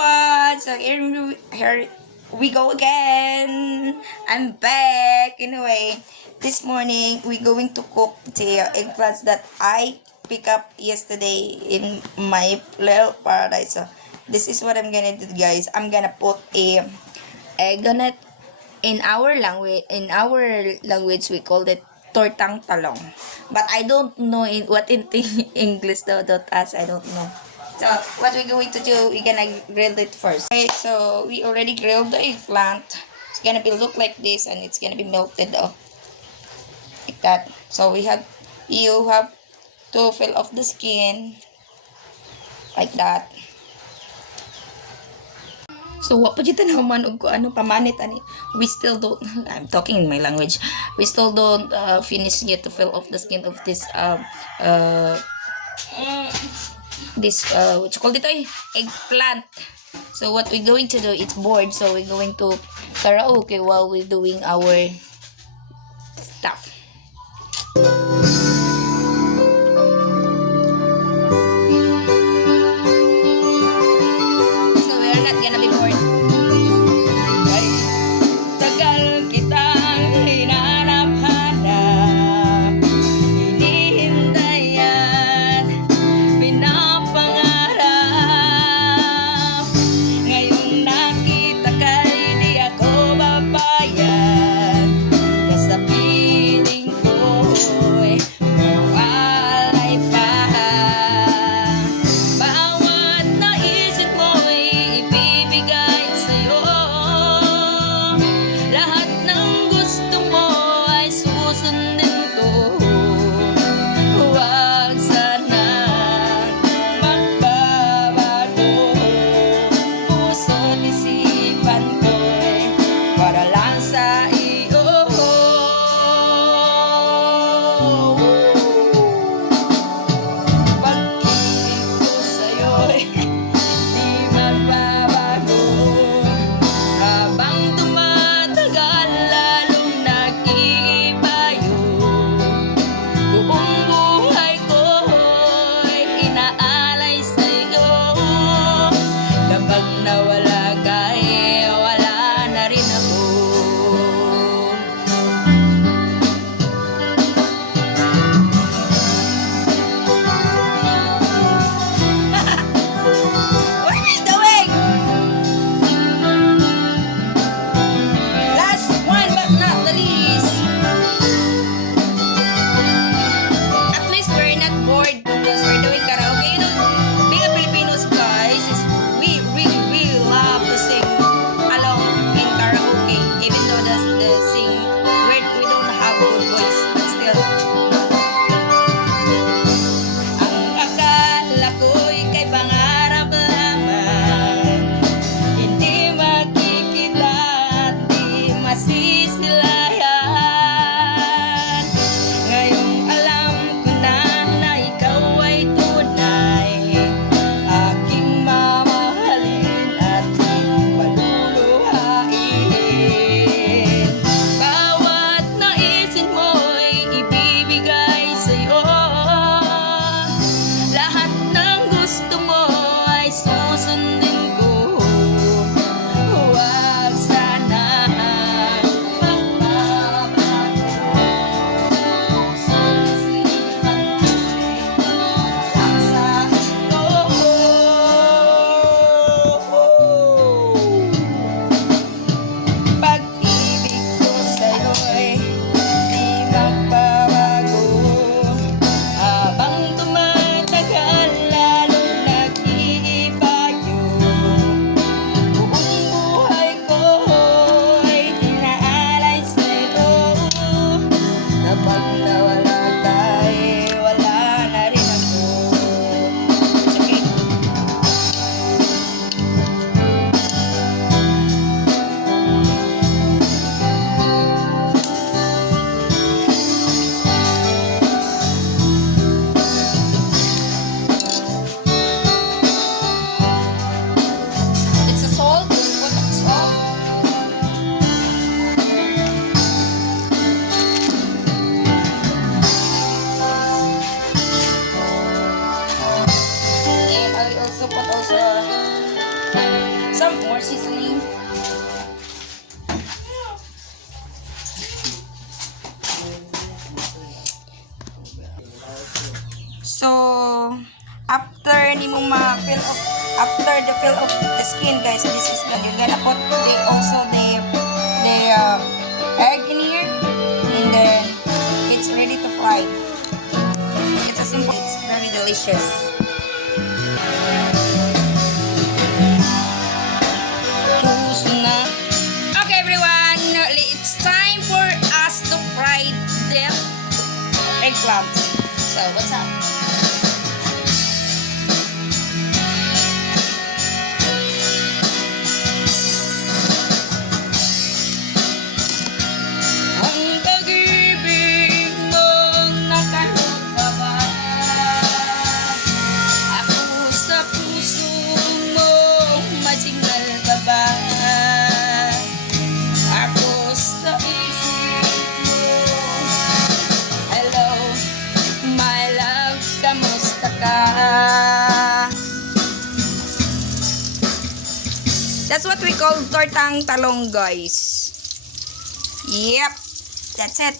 everyone! So here we go again! I'm back! Anyway, this morning we're going to cook the eggplants that I picked up yesterday in my little paradise. So this is what I'm gonna do, guys. I'm gonna put a egg on it. In our language we called it tortang talong. But I don't know what in English though, I don't know. So, what we're going to do, we're gonna grill it first. Okay, so we already grilled the eggplant. It's gonna be look like this and it's gonna be melted off. Like that. So, you have to peel off the skin. Like that. So, what pa dito naman og ano pamanit ani? We still don't, I'm talking in my language. We still don't finish yet to peel off the skin of this what you call it, eggplant. So what we're going to do, it's bored, so we're going to karaoke while we're doing our stuff. So we're not gonna be bored. Ay, tagal kitang hinanap-hanap, hinihintay at pinapangarap. Ngayong nakita ka'y di ako babayad. Nasa piling ko'y mawalay pa. Bawat naisip mo'y ibibigay sa'yo. Lahat ng gusto mo ay susundin ko. Huwag sana magbabago. Puso't isipan ko'y para lang sa iyo. Pag-ibig ko sa'yo'y di magbabago. Habang tumatagal lalong nag-iibayo. Buong buhay ko'y inaalay sa'yo. Kapag nawala ka, wala na rin ako. What am I doing? Last one but not the least. At least we're not bored because we're doing karaoke. You know, being a Filipinos, guys, we really love to sing along in karaoke. Even though the sing we don't have good voice, but still. Ang akala ko'y kay pangarap lamang, hindi makikita at di masisilayan. Ngayong alam ko na ikaw ay tunay, aking mamahalin at paluluhain. Bawat naisin mo'y ibibigay sa'yo. Lahat ng gusto mo ay susundin ko. Huwag sana magbabago. Puso't isipan ko'y lang sa iyo. Pag-ibig ko sa'yo'y di magbabago. Habang tumatagal lalong nag-iibayo. Buong buhay ko'y inaalay sa'yo. Kapag nawala ka, wala na rin ako. It's okay. It's a salt. What the salt? And I also put some more seasoning. So, after nimo ma-fill of after the fill of the skin, guys, this is when you're gonna put the egg in here, and then it's ready to fry. It's a simple. It's very delicious. Okay, everyone, it's time for us to fry the eggplant. So, what's up? Ang pag-ibig mong nakalugaba, ako sa puso mo, masignal ka ba? Ako sa isip mo. Hello, my love, kamusta ka? That's what we call tortang talong, guys. Yep, that's it.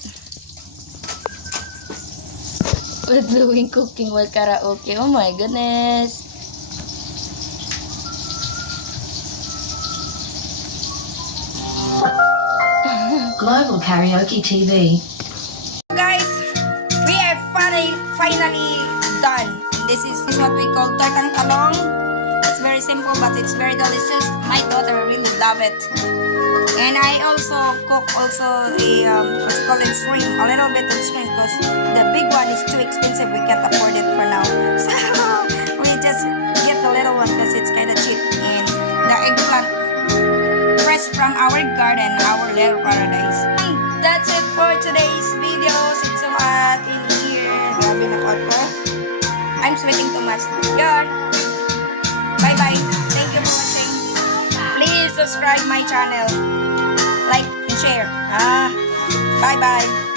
We're doing cooking while karaoke. Oh my goodness. Global Karaoke TV. Guys, we are finally done. This is what we call tortang talong. It's very simple, but it's very delicious. My daughter really love it. And I also cook a what you call it, shrimp, a little bit of shrimp, because the big one is too expensive. We can't afford it for now. So we just get the little one because it's kind of cheap. And the eggplant fresh from our garden, our little paradise. And that's it for today's video. It's so hot in here. Grabe na hot ko. I'm sweating too much. Yun. Bye-bye. Thank you for watching. Please subscribe my channel. Like and share. Bye-bye.